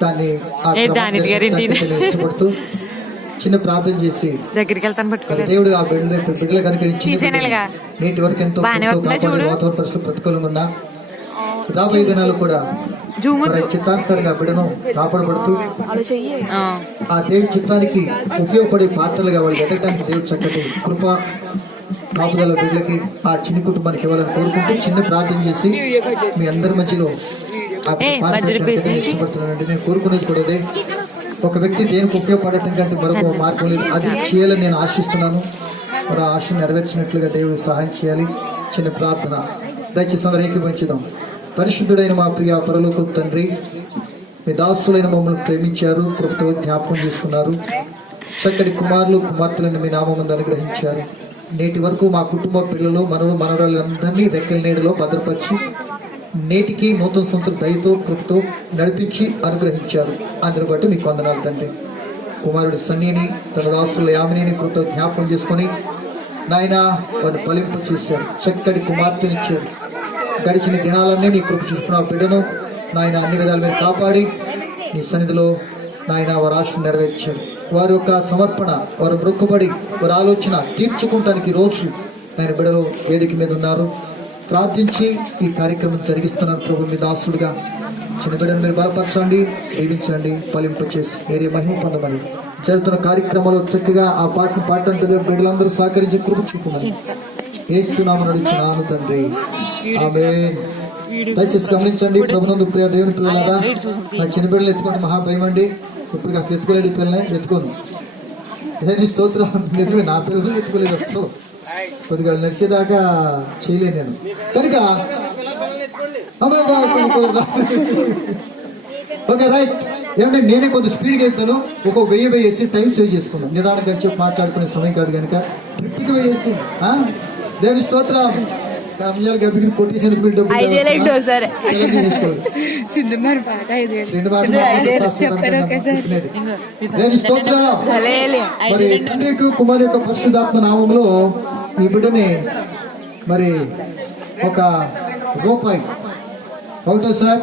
దాన్ని. జరిగించడానికి ఇష్టపడుతూ చిన్న ప్రార్థన చేసి దగ్గరికి వెళ్తాను పట్టుకోలేదు దేవుడు ఆ బిడ్డల బిడ్డలకు అనుకరించి తీసేనలుగా. నేటి వరకు ఎంతో. వాతావరణ పరిస్థితులు ప్రతికూలంగా ఉన్నా రాబోయే దినాలు కూడా చిత్తానుసారంగా బిడ్డను కాపాడబడుతూ ఆ, ఆ దేవుడి చిత్తానికి ఉపయోగపడే పాత్రలుగా వాళ్ళు ఎదగడానికి దేవుడు చక్కటి కృప కాపుదల బిడ్డలకి ఆ చిన్న కుటుంబానికి ఇవ్వాలని కోరుకుంటూ చిన్న ప్రార్థన చేసి మీ అందరి మధ్యలో నేను కోరుకునేది కూడా అదే. ఒక వ్యక్తి దేనికి ఉపయోగపడటం కంటే మరొక మార్గం లేదు. అది చేయాలని నేను ఆశిస్తున్నాను. మరి ఆ ఆశ నెరవేర్చినట్లుగా దేవుడు సహాయం చేయాలి. చిన్న ప్రార్థన. దయచేసి అందరూ ఏకీభవించుదాం. పరిశుద్ధుడైన మా ప్రియ పరలోక తండ్రి మీ దాసులైన మమ్మల్ని ప్రేమించారు కృపతో జ్ఞాపకం చేసుకున్నారు. చక్కటి కుమారులు కుమార్తెలను మీ నామందు అనుగ్రహించారు. నేటి వరకు మా కుటుంబ పిల్లలు మనలు మనవరాలందరినీ రెక్కల నీడలో భద్రపరిచి నేటికి నూతన సొంత దయతో కృపతో నడిపించి అనుగ్రహించారు. అందుని బట్టి మీకు వందనాలు తండ్రి. కుమారుడు సన్నీని తన రాష్ట్రుల యామిని కృపతో జ్ఞాపకం చేసుకొని నాయన వారిని ఫలింప చేశారు. చక్కటి కుమార్తెనిచ్చారు. గడిచిన దినాలన్నీ నీ కృప చూసుకున్న ఆ బిడ్డను నాయన అన్ని విధాల మీద కాపాడి నీ సన్నిధిలో నాయన వారి రాష్ట్రం నెరవేర్చారు. వారి యొక్క సమర్పణ వారి మృక్కుబడి వారి ఆలోచన తీర్చుకుంటానికి రోజు నాయన బిడ్డలు వేదిక మీద ఉన్నారు. ప్రార్థించి ఈ కార్యక్రమం జరిగిస్తున్నారు. ప్రభు మీ దాసుడుగా చిన్న బిడ్డను మీరు బలపరచండి దీవించండి ఫలింప చేసి ఏరే మహిమ పొందమని. జరుగుతున్న కార్యక్రమంలో చక్కగా ఆ పాటను పాడటం బిడ్డలందరూ సహకరించి కృప చూపమని. ఏసునామ నడుచున్నాను తండ్రి. ఆమె దయచేసి గమనించండి ప్రభునందు ప్రియ దేవుని పిల్లలారా నా చిన్న బిడ్డలు ఎత్తుకుంటే మహా భయం అండి. ఇప్పుడు అసలు ఎత్తుకోలేదు ఈ పిల్లల్ని ఎత్తుకోను. స్తోత్రం? నిజమే నా పిల్లలు ఎత్తుకోలేదు అసలు కొద్దిగా నడిచేదాకా చేయలేను నేను. కనుక ఓకే రైట్. ఏమంటే నేనే కొంచెం స్పీడ్గా వెళ్తాను ఒక వెయ్యి వేసి టైం సేవ్ చేసుకుందాం. నిదానంగా చెప్పి మాట్లాడుకునే సమయం కాదు కనుక ట్రిప్కి వేసి దేని స్తోత్రం. కుమారి యొక్క పరిశుద్ధాత్మ నామంలో ఈ బిడ్డని మరి ఒక రూపాయి. ఒకటో సార్.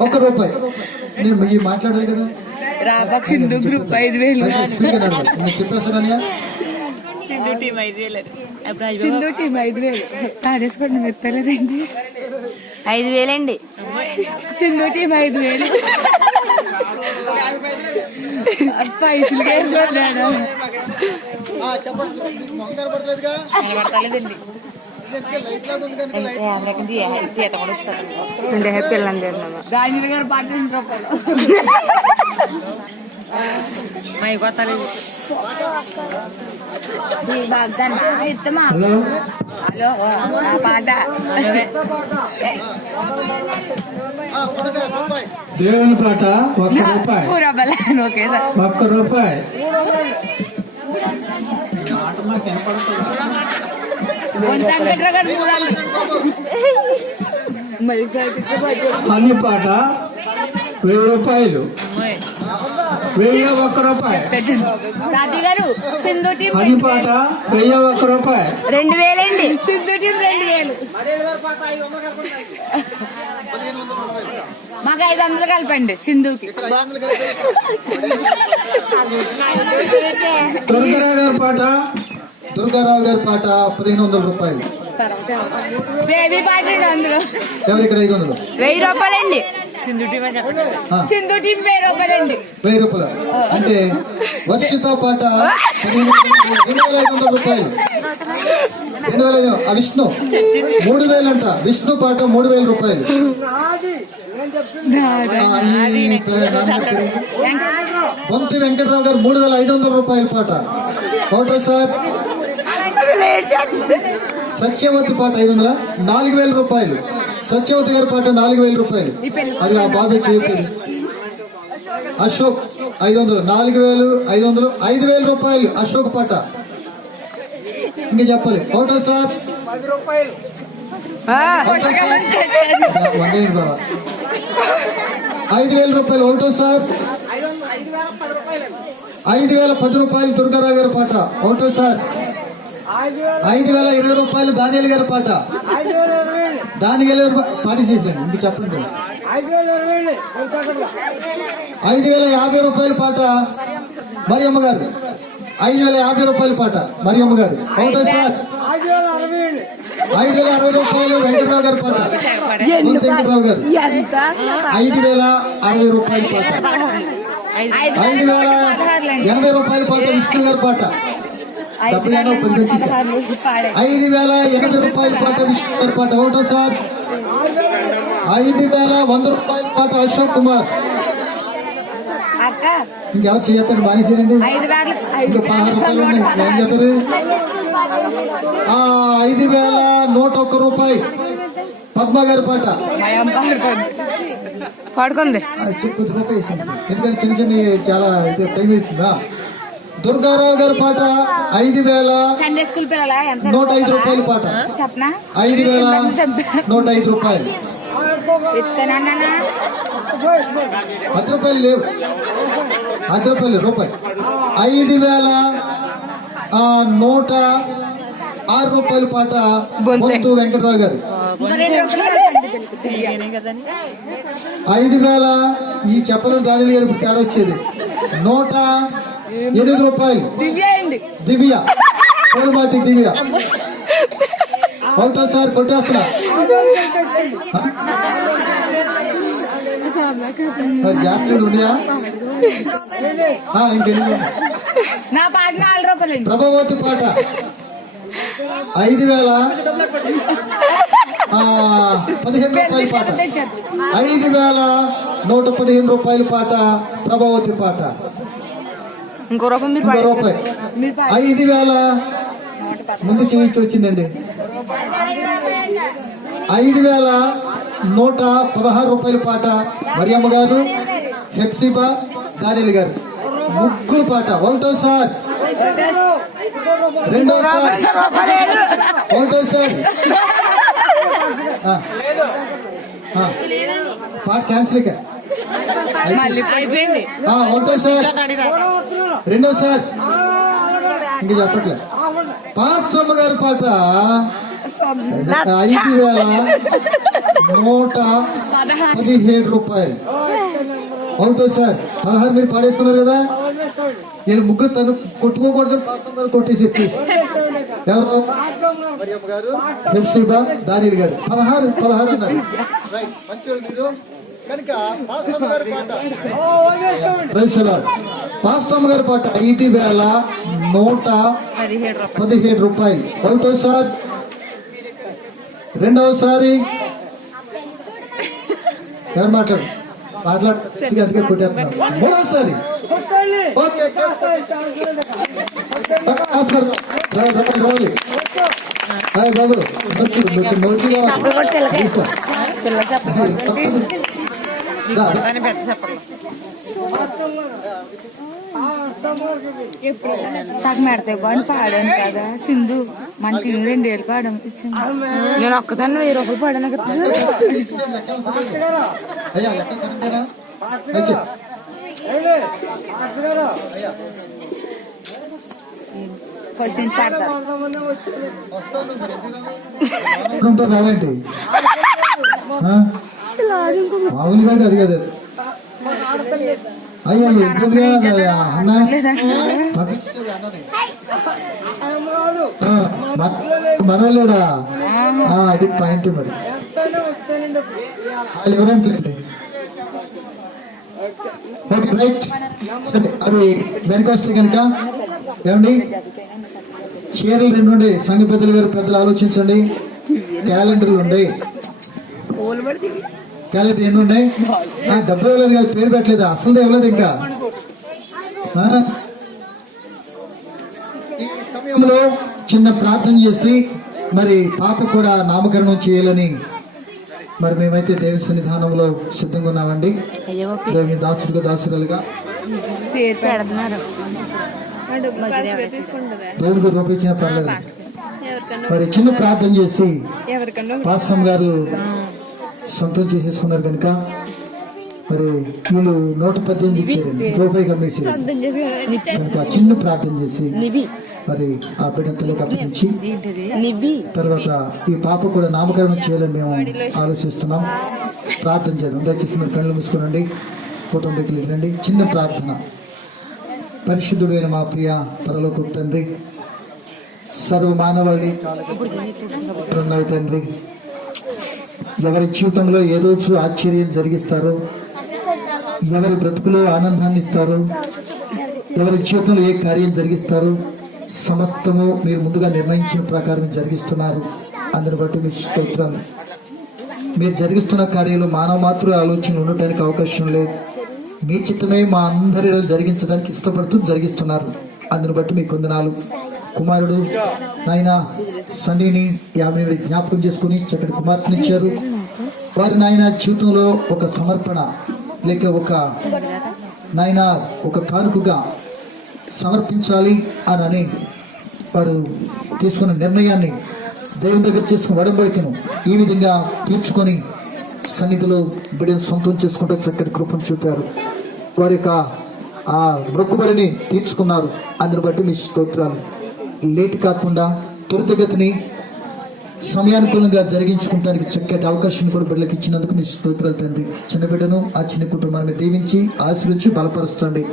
ఒక్క రూపాయి. నేను ఈ మాట్లాడాలి కదా? సింధు గ్రూప్ ఐదు వేలు సింధు టీం ఐదు సింధు టీం ఐదు వేలు. తాడేసుకోండి మెత్తలేదండి. ఐదు వేలండి. సింధు టీం ఐదు వేలు. వేసుకున్నాడు అంటే పిల్లలందరూ గాంధీ గారు పాట మై హలో హలో ఆ పాట దేవుని పాట ఒక్క రూపాయి. ఒక్క రూపాయి. అన్ని పాట వెయ్యి రూపాయలు. వెయ్యి ఒక్క రూపాయి. తాతయ్య గారు సింధు టీం అన్ని పాట వెయ్యి ఒక్క రూపాయి. రెండు వేలండి. సింధు టీం రెండు వేలు. మాకు ఐదు వందలు కలపండి సింధుకి. దుర్గారావు గారి పాట దుర్గారావు గారి పాట పదిహేను వందల రూపాయలు. బేబీ పాట ఎవరు ఇక్కడ ఐదు వందలు? వెయ్యి రూపాయలండి సింధు టీం వెయ్యి రూపాయలండి వెయ్యి రూపాయలు. అంటే వర్షిత పాట రెండు వేల ఐదు వందల రూపాయలు. రెండు వేల ఐదు ఆ విష్ణు మూడు వేలు అంట. విష్ణు పాట మూడు వేల రూపాయలు. బొంతి వెంకటరావు. గారు మూడు వేల ఐదు వందల రూపాయల పాట. ఒకటో సార్ సత్యవతి పాట ఐదు వందల నాలుగు వేల రూపాయలు. సత్యవతి గారి పాట నాలుగు వేల రూపాయలు. అది ఆ బాబే చేతులు. అశోక్ ఐదు వందలు నాలుగు వేలు ఐదు వందలు ఐదు వేల రూపాయలు. అశోక్ పాట. ఇంకా చెప్పాలి. ఒకటో సార్ ఐదు వేల రూపాయలు ఒకటో సార్. ఐదు వేల పది రూపాయలు దుర్గారావు గారి పాట ఒకటో సార్. ఐదు వేల ఇరవై రూపాయలు దానియాల గారి పాట. దానికి పాట. పార్టీ చేసాను ఇంక చెప్పండి. ఐదు వేల యాభై రూపాయల పాట మరియమ్మ గారు. ఐదు వేల యాభై రూపాయల పాట మరియమ్మ గారు. ఒకటో సార్. ఐదు వేల అరవై రూపాయలు వెంకటరావు గారి పాట. వెంకటరావు గారు. ఐదు వేల అరవై రూపాయల పాట. ఐదు వేల ఎనభై రూపాయల పాట విష్ణు గారి పాట. డబ్బులు ఏమో పది ఐదు వేల ఎనభై రూపాయల పాట విష్ణు గారి పాట. ఒకటో సార్? ఐదు వేల వంద రూపాయల పాట అశోక్ కుమార్. ఇంకెవరు చేయొద్దండి వేల ఇంకా పదహారు రూపాయలు ఉన్నాయి. ఏం ఆ, ఐదు వేల నూట ఒక్క రూపాయి. పద్మ గారి పాట. పడుకుంది. ఎందుకంటే చిన్న చిన్న చాలా ఇది టైం అవుతుందా దుర్గారావు గారి పాట ఐదు వేల సండే స్కూల్ పిల్లల? ఎంత నూట ఐదు రూపాయల? పాట. చెప్పనా? ఐదు వేల నూట ఐదు రూపాయలు. పది రూపాయలు లేవు. పది రూపాయలు రూపాయి. ఐదు వేల నూట ఆరు రూపాయల పాట బొంతు. వెంకటరావు గారు. ఐదు వేల ఈ చెప్పలు దాని గారు ఇప్పుడు తేడా వచ్చేది. నూట ఎనిమిది రూపాయలు. దివ్య అండి దివ్య. దివ్య. ఒకటోసారి కొట్టేస్తున్నా. జాస్తి ఉన్నాయా నా పాట నాలుగు రూపాయలండి. ప్రభావతి పాట. ఐదు వేల. పదిహేను రూపాయల పాట. ఐదు వేల నూట పదిహేను రూపాయల పాట ప్రభావతి పాట. ఇంకో రూపాయి ఐదు వేల. ముందు చేయించి వచ్చిందండి. ఐదు వేల నూట పదహారు రూపాయల పాట. మరియమ్మ గారు హెప్సిబా దానిల్ గారు. ముగ్గురు పాట. ఒకటో సార్. రెండో సార్. ఒకటో సార్. పాట క్యాన్సిల్ ఇక. మళ్ళీ అయిపోయింది. ఆ, ఒకటో సార్. రెండో సార్. ఇంక చెప్పట్లే. పాశ్రమ గారి పాట. ఐదు వేల నూట పదిహేడు రూపాయలు. ఒకటో సార్ పదహారు మీరు పాడేసుకున్నారు కదా? నేను ముగ్గురు తను కొట్టుకోకూడదు కొట్టేసి ఎవరు? హెప్సిబా దానిల్ గారు. పదహారు పదహారు అన్నారు. పాస్టమ్ గారి పాట. ఐదు వేల నూట పదిహేడు రూపాయలు. పదిహేడు రూపాయలు ఒకటోసారి రెండవసారి ఎవరు మాట్లాడు మాట్లాడు అందుకే కొట్టేస్తున్నారు. మూడవసారి ఓకే మాట్లాడదాం. రా- రా- రావాలి హాయ్ బాబు నొక్కు, నొక్కు, నోటిగా తీసుకో. హాయ్, రా, రా. దాని పెద్ద చెప్పండి సగం పెడితే బాగా పాడాను కదా. సింధు మనకి రెండు వేలు పాడం ఇచ్చింది. నేను ఒక్కదాన్ని వెయ్యి రూపాయలు పడాను కదా. అయ్యా లెక్క కరెక్టేనా? మంచి. ఫస్ట్ నుంచి పాడతారు. ఉంటారు రావేంటి ఆ? మామూలుగా అది కదా. అయ్యో ఇబ్బందిగా ఉందయ్యా. అన్న. మనోళ్ళేడా అది పాయింట్ మరి. ఓకే రైట్ సరే అవి వెనక వస్తే కనుక? ఏమండి? చీరలు రెండు ఉండే సంఘ పెద్దలు గారు పెద్దలు ఆలోచించండి. క్యాలెండర్లు ఉన్నాయి క్యాలెండర్ ఎన్ని ఉన్నాయి ఆ, ఇవ్వలేదు కదా పేరు పెట్టలేదు? అసలు ఇవ్వలేదు ఇంకా. ఈ సమయంలో చిన్న ప్రార్థన చేసి మరి పాప కూడా నామకరణం చేయాలని మరి మేమైతే దేవి సన్నిధానంలో సిద్ధంగా ఉన్నామండి. దేవుని దాసుడుగా దాసురాలుగా. దేవునికి రూపించిన పర్లేదు. మరి చిన్న ప్రార్థన చేసి పాస్టమ్ గారు సొంతం చేసేసుకున్నారు కనుక మరి వీళ్ళు నూట పద్దెనిమిది ఇచ్చారండి. రూపాయి కమ్మేసారు కనుక చిన్న ప్రార్థన చేసి మరి ఆ అప్పగించి నివ్వి తర్వాత ఈ పాప కూడా నామకరణం చేయాలని మేము ఆలోచిస్తున్నాం. ప్రార్థన చేద్దాం. దయచేసి మీరు కళ్ళు మూసుకోనండి. కుటుంబీకులు రండి చిన్న ప్రార్థన. పరిశుద్ధుడైన మా ప్రియ పరలోక తండ్రి సర్వ మానవాళి ఉన్నాయి తండ్రి ఎవరి జీవితంలో ఏ రోజు ఆశ్చర్యం జరిగిస్తారో ఎవరి బ్రతుకులో ఆనందాన్ని ఇస్తారో ఎవరి జీవితంలో ఏ కార్యం జరిగిస్తారో సమస్తము మీరు ముందుగా నిర్ణయించిన ప్రకారం జరిగిస్తున్నారు. అందుని బట్టి మీ స్తోత్రాలు మీరు జరిగిస్తున్న కార్యాలు మానవ మాతృ ఆలోచన ఉండటానికి అవకాశం లేదు. మీ చిత్తమే మా అందరిలో జరిగించడానికి ఇష్టపడుతూ జరిగిస్తున్నారు. అందుని బట్టి మీ కొందనాలు. కుమారుడు నాయన సన్నిని యాభై జ్ఞాపకం చేసుకుని చక్కటి కుమార్తెనిచ్చారు వారి నాయన జీవితంలో ఒక సమర్పణ లేక ఒక నాయన ఒక కానుకగా సమర్పించాలి అని అని వారు తీసుకున్న నిర్ణయాన్ని దేవుని దగ్గర చేసుకుని వడంబడికను ఈ విధంగా తీర్చుకొని సన్నిధిలో బిడ్డను సొంతం చేసుకుంటూ చక్కటి కృపను చూపారు. వారి యొక్క ఆ మొక్కుబడిని తీర్చుకున్నారు. అందుని బట్టి మీ స్తోత్రాలు. లేట్ కాకుండా త్వరితగతిని సమయానుకూలంగా జరిగించుకోవడానికి చక్కటి అవకాశం కూడా బిడ్డలకు ఇచ్చినందుకు మీ స్తోత్రాలు తండ్రి. చిన్న బిడ్డను ఆ చిన్న కుటుంబాన్ని దీవించి ఆశ్రయించి బలపరుస్తండి.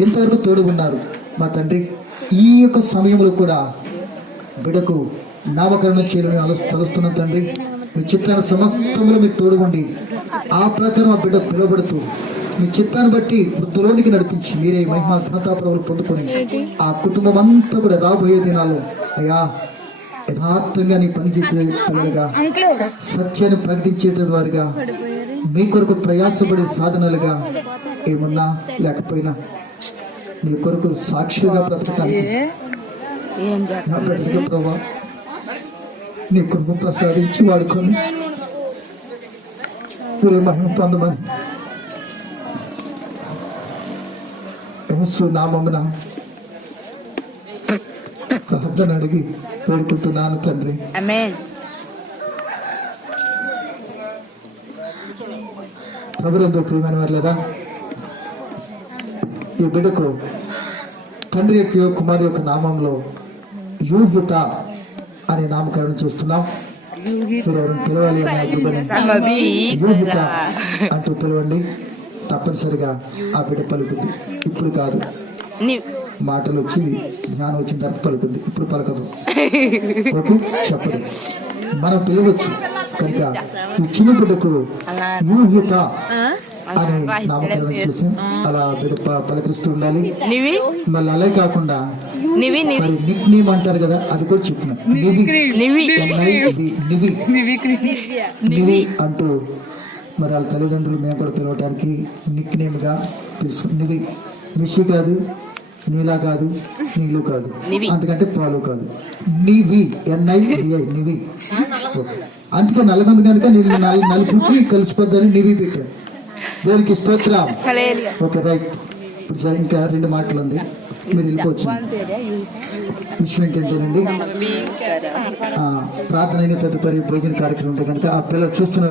ఇంతవరకు తోడు ఉన్నారు? మా తండ్రి ఈ యొక్క సమయంలో కూడా బిడకు నామకరణం చేయాలని ఆలో తలుస్తున్న తండ్రి మీ చిత్తాన్ని సమస్తంలో మీరు తోడుగుండి ఆ ప్రకారం ఆ బిడ్డ పిలువబడుతూ మీ చిత్తాన్ని బట్టి వృద్ధులోనికి నడిపించి మీరే మహిమ ఘనతాప్రభులు పొందుకొని ఆ కుటుంబం అంతా కూడా రాబోయే దినాలు అయ్యా యథార్థంగా నీ పనిచేసే పిల్లలుగా సత్యాన్ని ప్రకటించేటువంటి వారిగా మీ కొరకు ప్రయాసపడే సాధనలుగా ఏమున్నా లేకపోయినా మీ కొరకు సాక్షిగా నా బిడ్డలకు ప్రభా నీ కృప ప్రసాదించి వాడుకొని మీరే మహిమ పొందమని. యేసు నామమున ప్రార్థన అడిగి వేడుకుంటున్నాను తండ్రి. అమేన్ ప్రభుత్వంతో ప్రియమైన వారులేదా ఈ బిడ్డకు తండ్రి యొక్క కుమారి యొక్క నామంలో యూహిత అనే నామకరణం చేస్తున్నాం. పిలవాలి అంటూ పిలవండి. తప్పనిసరిగా ఆ బిడ్డ పలుకుద్ది. ఇప్పుడు కాదు. మాటలు వచ్చింది జ్ఞానం వచ్చిన తర్వాత పలుకుద్ది. ఇప్పుడు పలకదు. ఓకే? చెప్పదు మనం పిలవచ్చు. కనుక ఈ చిన్న బిడ్డకు యూహిత అని నామకరణం చేసి అలా పలకరిస్తూ ఉండాలి. నివి? మళ్ళీ అలా కాకుండా నివి నివి. మరి నిక్ నేమ్ అంటారు కదా అది కూడా చెప్పిన. నివి నివి. NIV, నివి. నివి. అంటూ మరి వాళ్ళ తల్లిదండ్రులు మేము కూడా పిలవటానికి నిక్ నేమ్గా పిలుసు నివి. మిషి కాదు నీలా కాదు నీళ్ళు కాదు. నివి. అంతకంటే పాలు కాదు. నివి. ఎన్ఐ నివి. అందుకే నల్లగొండ కనుక నేను నల్- నలుపుకి కలిసిపోద్దని నివి పెట్టాను. దేవునికి స్తోత్రం? Okay right. ఇప్పుడు ఇంకా రెండు మాటలు ఉంది మీరు వెళ్ళిపోవచ్చు. విషయం ఏంటంటేనండి ఆ, ప్రార్థన అయిన తదుపరి భోజన కార్యక్రమం ఉంటే కనుక ఆ పిల్లలు చూస్తున్నారు